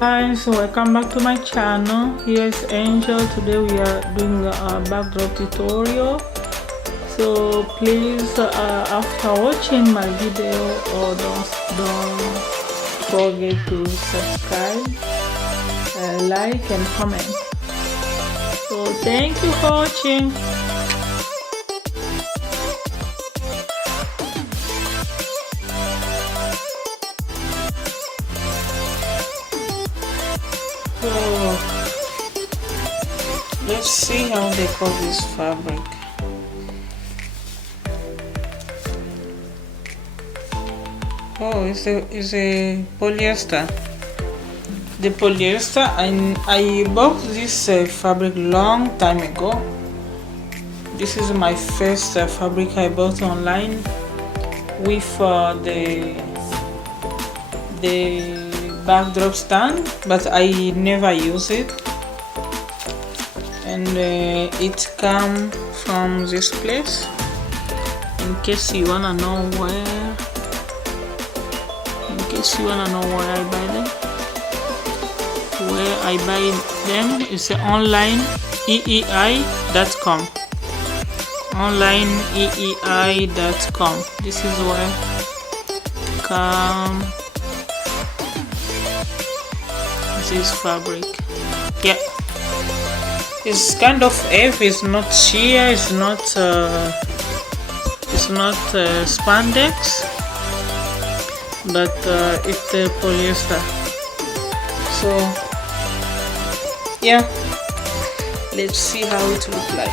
Guys, welcome back to my channel. Here's Angel. Today we are doing a backdrop tutorial. So please, after watching my video, don't forget to subscribe, like and comment. So thank you for watching. So let's see how they cut this fabric. Oh, it's a polyester. The polyester, I bought this fabric long time ago. This is my first fabric I bought online with the backdrop stand, but I never use it. And it come from this place. In case you wanna know where I buy them, it's online eei.com. Onlineeei.com. This is where come this fabric. Yeah, it's kind of heavy. It's not sheer. It's not spandex, but it's polyester. So yeah, let's see how it looks like.